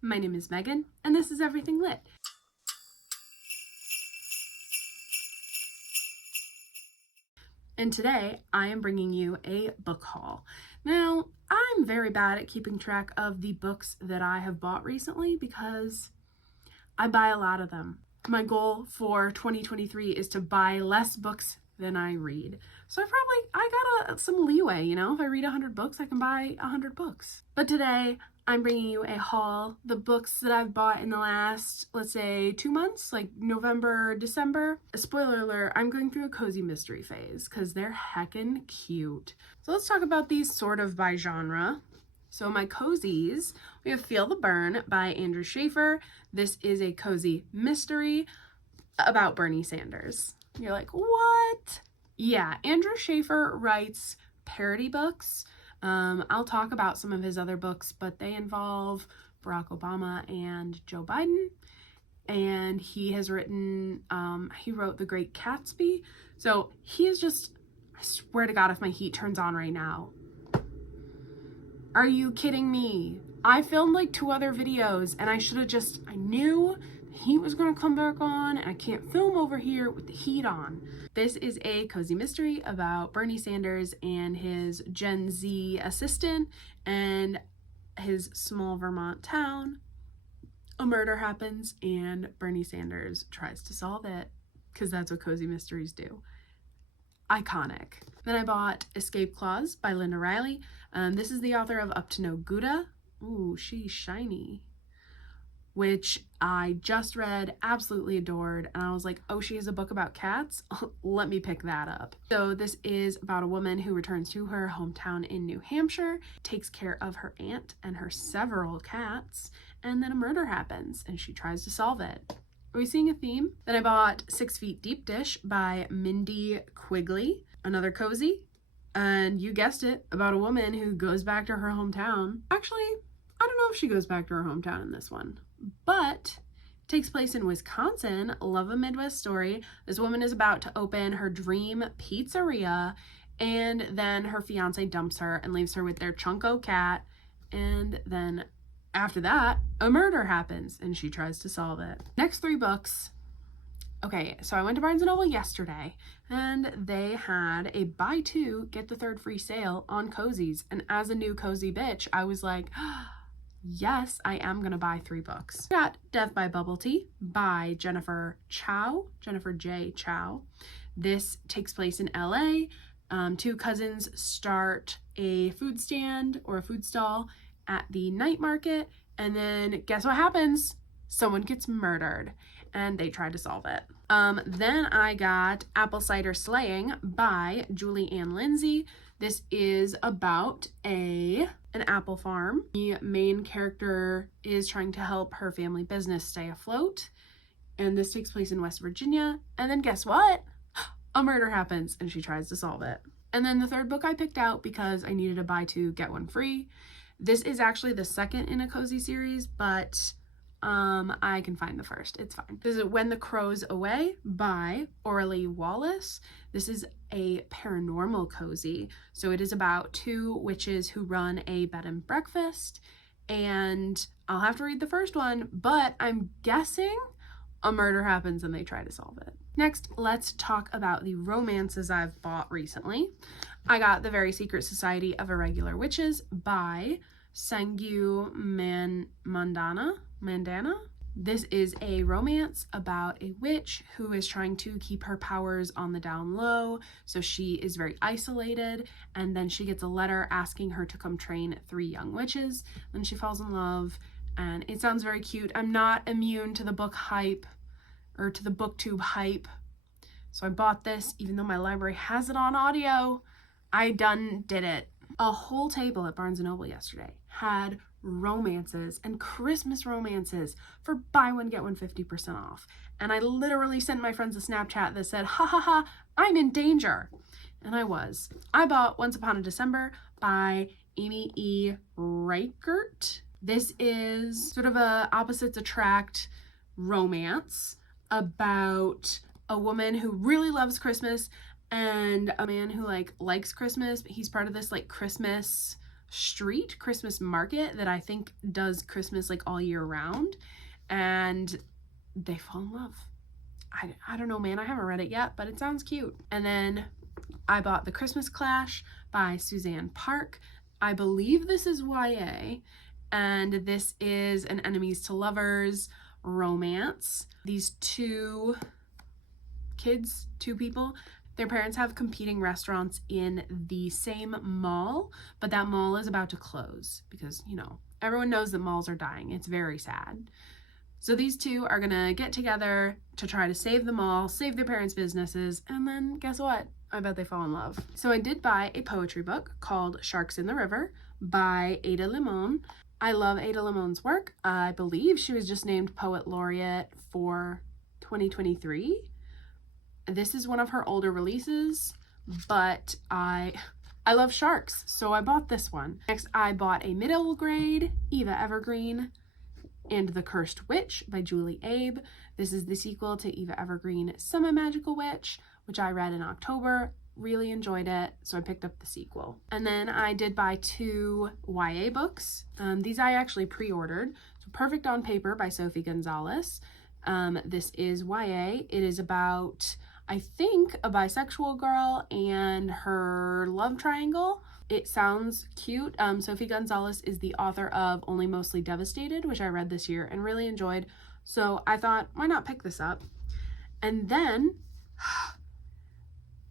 My name is Megan, and this is Everything Lit. And today, I am bringing you a book haul. Now, I'm very bad at keeping track of the books that I have bought recently because I buy a lot of them. My goal for 2023 is to buy less books than I read. So I got some leeway, if I read 100 books, I can buy 100 books. But today, I'm bringing you a haul. The books that I've bought in the last, let's say, 2 months, like November, December. Spoiler alert, I'm going through a cozy mystery phase because they're heckin' cute. So let's talk about these sort of by genre. So my cozies, we have Feel the Burn by Andrew Schaefer. This is a cozy mystery about Bernie Sanders. You're like, what? Yeah, Andrew Schaefer writes parody books. I'll talk about some of his other books, but they involve Barack Obama and Joe Biden. And he has written, he wrote The Great Gatsby. So he is just, I swear to God, if my heat turns on right now. Are you kidding me? I filmed like 2 other videos and I knew the heat was gonna come back on and I can't film over here with the heat on. This is a cozy mystery about Bernie Sanders and his Gen Z assistant and his small Vermont town. A murder happens and Bernie Sanders tries to solve it because that's what cozy mysteries do. Iconic. Then I bought Escape Clause by Linda Riley. This is the author of Up to No Gouda. Ooh, she's shiny. Which I just read, absolutely adored, and I was like, oh, she has a book about cats? Let me pick that up. So this is about a woman who returns to her hometown in New Hampshire, takes care of her aunt and her several cats, and then a murder happens, and she tries to solve it. Are we seeing a theme? Then I bought 6 Feet Deep Dish by Mindy Quigley, another cozy, and you guessed it, about a woman who goes back to her hometown. Actually, I don't know if she goes back to her hometown in this one, but it takes place in Wisconsin. Love a Midwest story. This woman is about to open her dream pizzeria, and then her fiance dumps her and leaves her with their Chunko cat, and then after that, a murder happens and she tries to solve it. Next 3 books. Okay, so I went to Barnes & Noble yesterday and they had a buy 2, get the 3rd free sale on cozies. And as a new cozy bitch, I was like, yes, I am gonna buy 3 books. I got Death by Bubble Tea by Jennifer J. Chow. This takes place in LA. 2 cousins start a food stand or a food stall at the night market, and then guess what happens? Someone gets murdered and they try to solve it. Then I got Apple Cider Slaying by Julie Ann Lindsay. This is about an apple farm. The main character is trying to help her family business stay afloat, and this takes place in West Virginia, and then guess what? A murder happens and she tries to solve it. And then the 3rd book I picked out because I needed to buy 2, get 1 free. This is actually the 2nd in a cozy series, but I can find the 1st. It's fine. This is When the Crows Away by Orly Wallace. This is a paranormal cozy. So it is about 2 witches who run a bed and breakfast, and I'll have to read the 1st one, but I'm guessing a murder happens and they try to solve it. Next, let's talk about the romances I've bought recently. I got The Very Secret Society of Irregular Witches by Sangyu Mandana. This is a romance about a witch who is trying to keep her powers on the down low, so she is very isolated, and then she gets a letter asking her to come train 3 young witches. Then she falls in love, and it sounds very cute. I'm not immune to the book hype, or to the booktube hype, so I bought this even though my library has it on audio. I did it. A whole table at Barnes & Noble yesterday had romances and Christmas romances for buy one, get one 50% off. And I literally sent my friends a Snapchat that said, ha ha ha, I'm in danger. And I was. I bought Once Upon a December by Amy E. Reichert. This is sort of a opposites attract romance about a woman who really loves Christmas and a man who likes Christmas, but he's part of this Christmas street Christmas market that I think does Christmas like all year round, and they fall in love. I don't know, man. I haven't read it yet, but it sounds cute. And then I bought The Christmas Clash by Suzanne Park. I believe this is YA, and this is an enemies to lovers romance. These two people, their parents have competing restaurants in the same mall, but that mall is about to close because, you know, everyone knows that malls are dying. It's very sad. So these two are gonna get together to try to save the mall, save their parents' businesses, and then guess what? I bet they fall in love. So I did buy a poetry book called Sharks in the River by Ada Limon. I love Ada Limon's work. I believe she was just named Poet Laureate for 2023. This is one of her older releases, but I love sharks, so I bought this one. Next, I bought a middle grade Eva Evergreen and The Cursed Witch by Julie Abe. This is the sequel to Eva Evergreen Semi-Magical Witch, which I read in October. Really enjoyed it, so I picked up the sequel. And then I did buy 2 YA books. These I actually pre-ordered. So Perfect on Paper by Sophie Gonzalez. This is YA. It is about, I think, a bisexual girl and her love triangle. It sounds cute. Sophie Gonzalez is the author of Only Mostly Devastated, which I read this year and really enjoyed. So I thought, why not pick this up? And then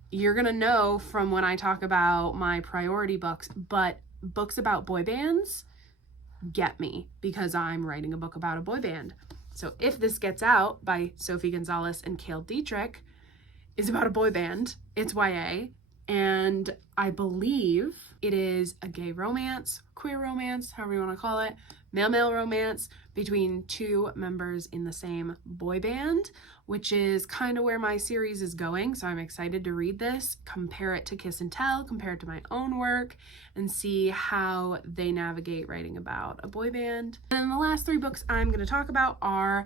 you're gonna know from when I talk about my priority books, but books about boy bands get me because I'm writing a book about a boy band. So If This Gets Out by Sophie Gonzalez and Cale Dietrich is about a boy band. It's YA, and I believe it is a gay romance, queer romance, however you want to call it, male-male romance between 2 members in the same boy band, which is kind of where my series is going. So I'm excited to read this, compare it to Kiss and Tell, compare it to my own work, and see how they navigate writing about a boy band. And then the last 3 books I'm going to talk about are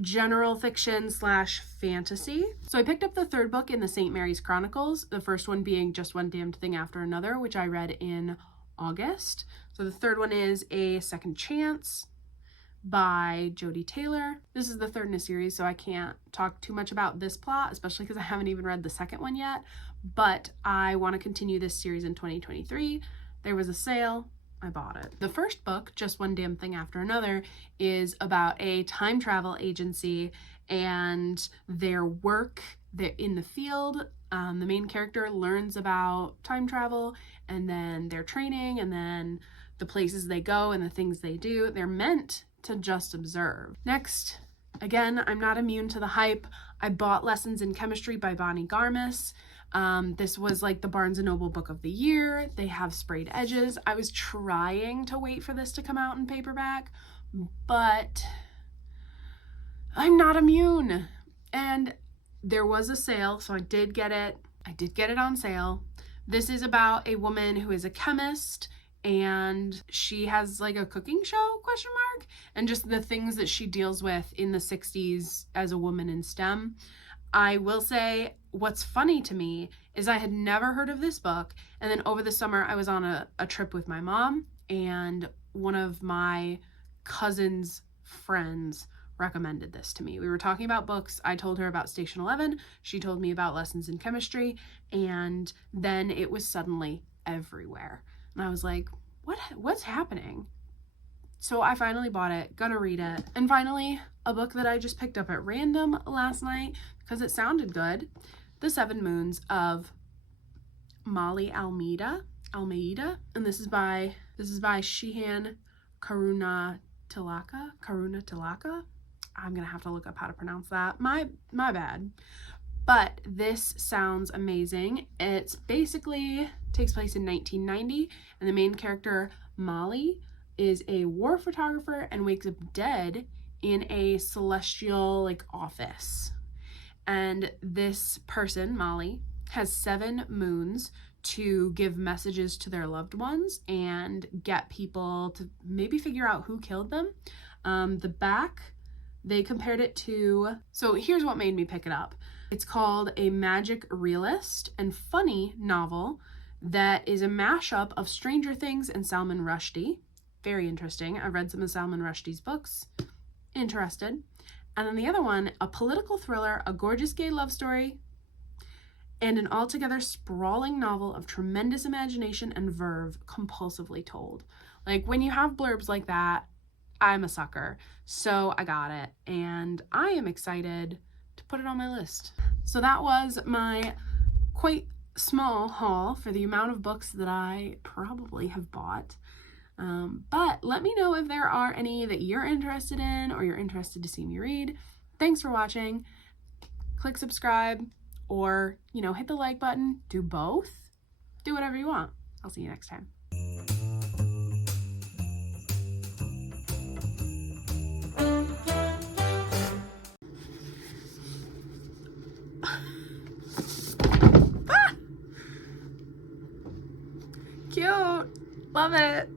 general fiction / fantasy. So I picked up the 3rd book in the St. Mary's Chronicles, the first one being Just One Damned Thing After Another, which I read in August. So the 3rd one is A Second Chance by Jodi Taylor. This is the 3rd in a series, so I can't talk too much about this plot, especially because I haven't even read the 2nd one yet, but I want to continue this series in 2023. There was a sale. I bought it. The first book, Just One Damn Thing After Another, is about a time travel agency and their work in the field. The main character learns about time travel and then their training and then the places they go and the things they do. They're meant to just observe. Next, again, I'm not immune to the hype. I bought Lessons in Chemistry by Bonnie Garmis. This was like the Barnes & Noble book of the year. They have sprayed edges. I was trying to wait for this to come out in paperback, but I'm not immune. And there was a sale, so I did get it. I did get it on sale. This is about a woman who is a chemist and she has like a cooking show, ? And just the things that she deals with in the 60s as a woman in STEM. I will say what's funny to me is I had never heard of this book, and then over the summer I was on a trip with my mom, and one of my cousin's friends recommended this to me. We were talking about books. I told her about Station 11. She told me about Lessons in Chemistry, and then it was suddenly everywhere. And I was like, what's happening? So I finally bought it, gonna read it. And finally, a book that I just picked up at random last night because it sounded good, The 7 Moons of Molly Almeida, and this is by Shehan Karuna Tilaka. I'm gonna have to look up how to pronounce that. My bad. But this sounds amazing. It's basically takes place in 1990, and the main character, Molly, is a war photographer and wakes up dead in a celestial office. And this person, Molly, has 7 moons to give messages to their loved ones and get people to maybe figure out who killed them. The back, they compared it to, so here's what made me pick it up. It's called A Magic Realist and Funny Novel that is a mashup of Stranger Things and Salman Rushdie. Very interesting. I read some of Salman Rushdie's books. Interested. And then the other one, a political thriller, a gorgeous gay love story, and an altogether sprawling novel of tremendous imagination and verve, compulsively told. Like, when you have blurbs like that, I'm a sucker. So I got it, and I am excited to put it on my list. So that was my quite small haul for the amount of books that I probably have bought. But let me know if there are any that you're interested in or you're interested to see me read. Thanks for watching. Click subscribe or, hit the like button. Do both. Do whatever you want. I'll see you next time. Cute. Love it.